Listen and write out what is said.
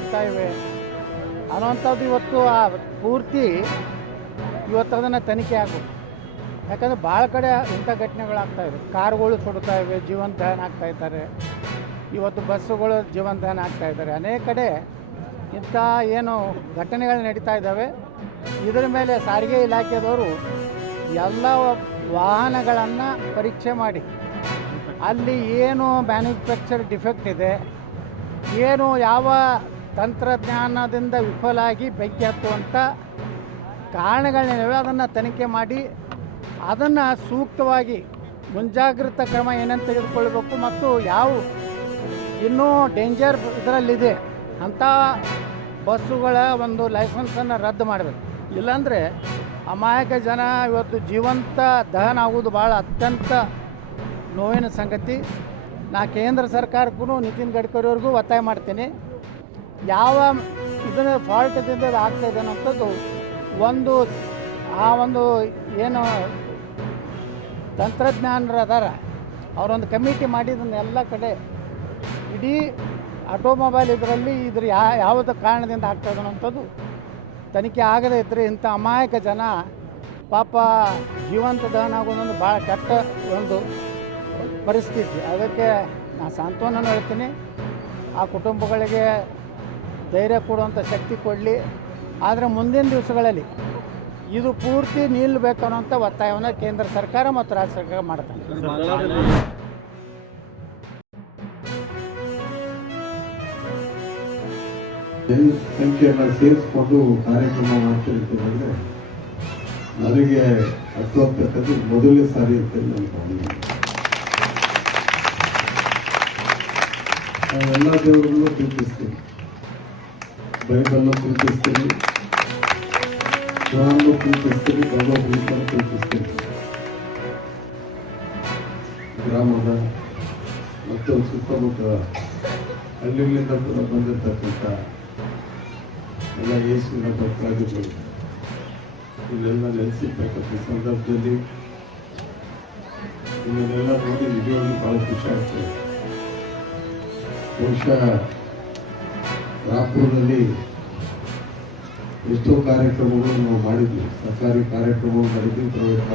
ಸುಡ್ತಾ ಇವೆ ಅನ್ನೋವಂಥದ್ದು ಇವತ್ತು ಆ ಪೂರ್ತಿ ಇವತ್ತು ಅದನ್ನು ತನಿಖೆ ಆಗಬೇಕು. ಯಾಕಂದರೆ ಭಾಳ ಕಡೆ ಇಂಥ ಘಟನೆಗಳಾಗ್ತಾಯಿವೆ. ಕಾರುಗಳು ಸುಡ್ತಾ ಇವೆ, ಜೀವಂತ ದಹನ ಆಗ್ತಾಯಿದ್ದಾರೆ. ಇವತ್ತು ಬಸ್ಸುಗಳು ಜೀವಂತ ದಹನ ಆಗ್ತಾಯಿದ್ದಾರೆ. ಅನೇಕ ಕಡೆ ಇಂಥ ಏನು ಘಟನೆಗಳು ನಡೀತಾ ಇದ್ದಾವೆ. ಇದರ ಮೇಲೆ ಸಾರಿಗೆ ಇಲಾಖೆದವರು ಎಲ್ಲ ವಾಹನಗಳನ್ನು ಪರೀಕ್ಷೆ ಮಾಡಿ ಅಲ್ಲಿ ಏನು ಮ್ಯಾನುಫ್ಯಾಕ್ಚರ್ ಡಿಫೆಕ್ಟ್ ಇದೆ, ಏನು ಯಾವ ತಂತ್ರಜ್ಞಾನದಿಂದ ವಿಫಲ ಆಗಿ ಬೆಂಕಿ ಹತ್ತುವಂಥ ಕಾರಣಗಳೇನಿವೆ ಅದನ್ನು ತನಿಖೆ ಮಾಡಿ ಅದನ್ನು ಸೂಕ್ತವಾಗಿ ಮುಂಜಾಗ್ರತಾ ಕ್ರಮ ಏನೇನು ತೆಗೆದುಕೊಳ್ಬೇಕು ಮತ್ತು ಯಾವ ಇನ್ನೂ ಡೇಂಜರ್ ಇದರಲ್ಲಿದೆ ಅಂಥ ಬಸ್ಸುಗಳ ಒಂದು ಲೈಸೆನ್ಸನ್ನು ರದ್ದು ಮಾಡಬೇಕು. ಇಲ್ಲಾಂದರೆ ಅಮಾಯಕ ಜನ ಇವತ್ತು ಜೀವಂತ ದಹನ ಆಗುವುದು ಭಾಳ ಅತ್ಯಂತ ನೋವಿನ ಸಂಗತಿ. ನಾ ಕೇಂದ್ರ ಸರ್ಕಾರಕ್ಕೂ ನಿತಿನ್ ಗಡ್ಕರಿಯವ್ರಿಗೂ ಒತ್ತಾಯ ಮಾಡ್ತೀನಿ, ಯಾವ ಇದನ್ನು ಫಾಲ್ಟದಿಂದ ಆಗ್ತಾಯಿದೆ ಅನ್ನೋಂಥದ್ದು ಒಂದು ಏನು ತಂತ್ರಜ್ಞಾನರು ಅದಾರ ಅವರೊಂದು ಕಮಿಟಿ ಮಾಡಿದ್ದನ್ನು ಎಲ್ಲ ಕಡೆ ಇಡೀ ಆಟೋಮೊಬೈಲ್ ಇದರಲ್ಲಿ ಯಾವುದೇ ಕಾರಣದಿಂದ ಆಗ್ತಾಯಿದೆ ಅನ್ನೋಂಥದ್ದು ತನಿಖೆ ಆಗದೇ ಇದ್ದರೆ ಇಂಥ ಅಮಾಯಕ ಜನ ಪಾಪ ಜೀವಂತ ದಹನ ಆಗೋದೊಂದು ಭಾಳ ಕೆಟ್ಟ ಒಂದು ಪರಿಸ್ಥಿತಿ. ಅದಕ್ಕೆ ನಾನು ಸಾಂತ್ವನ ಹೇಳ್ತೀನಿ, ಆ ಕುಟುಂಬಗಳಿಗೆ ಧೈರ್ಯ ಕೊಡುವಂಥ ಶಕ್ತಿ ಕೊಡಲಿ. ಆದರೆ ಮುಂದಿನ ದಿವಸಗಳಲ್ಲಿ ಇದು ಪೂರ್ತಿ ನಿಲ್ಲಬೇಕು ಅನ್ನೋಂಥ ಒತ್ತಾಯವನ್ನು ಕೇಂದ್ರ ಸರ್ಕಾರ ಮತ್ತು ರಾಜ್ಯ ಸರ್ಕಾರ ಮಾಡ್ತಾನೆ. ಸಂಖ್ಯೆಯನ್ನು ಸೇರಿಸ್ಕೊಂಡು ಕಾರ್ಯಕ್ರಮ ಮಾಡ್ತಿರ್ತದಂದರೆ ನನಗೆ ಅರ್ಥವಾಗ್ತಕ್ಕಂಥ ಮೊದಲನೇ ಸಾರಿ ಅಂತ ನನ್ನ ಭಾವನೆ. ಎಲ್ಲ ದೇವರನ್ನು ಪ್ರೀತಿಸ್ತೀನಿ, ಬೈಬಲ್ನ ಪ್ರೀತಿಸ್ತೀನಿ, ಕುರಾನ್ನು ಪ್ರೀತಿಸ್ತೀನಿ, ಭಗವದ್ಗೀತೆಯನ್ನು ಪ್ರೀತಿಸ್ತೀನಿ. ಗ್ರಾಮದ ಮತ್ತು ಸುತ್ತಮುತ್ತ ಹಳ್ಳಿಗಳಿಂದ ಕೂಡ ಬಂದಿರತಕ್ಕಂಥ ಎಲ್ಲ ಯೇಸುವಿನ ಭಕ್ತರಾಗಿರ್ಬೋದು, ಇಲ್ಲೆಲ್ಲ ನೆಲೆಸಿರ್ತಕ್ಕಂಥ ಸಂದರ್ಭದಲ್ಲಿ ಇದನ್ನೆಲ್ಲ ನೋಡಿ ನಿಜವಾಗಿ ಭಾಳ ಖುಷಿ ಆಗ್ತದೆ. ಬಹುಶಃ ರಾಪುರದಲ್ಲಿ ಎಷ್ಟೋ ಕಾರ್ಯಕ್ರಮಗಳು ನಾವು ಮಾಡಿದ್ವಿ, ಸರ್ಕಾರಿ ಕಾರ್ಯಕ್ರಮಗಳು ಮಾಡಿದ್ವಿ, ಪ್ರೈವೇಟ್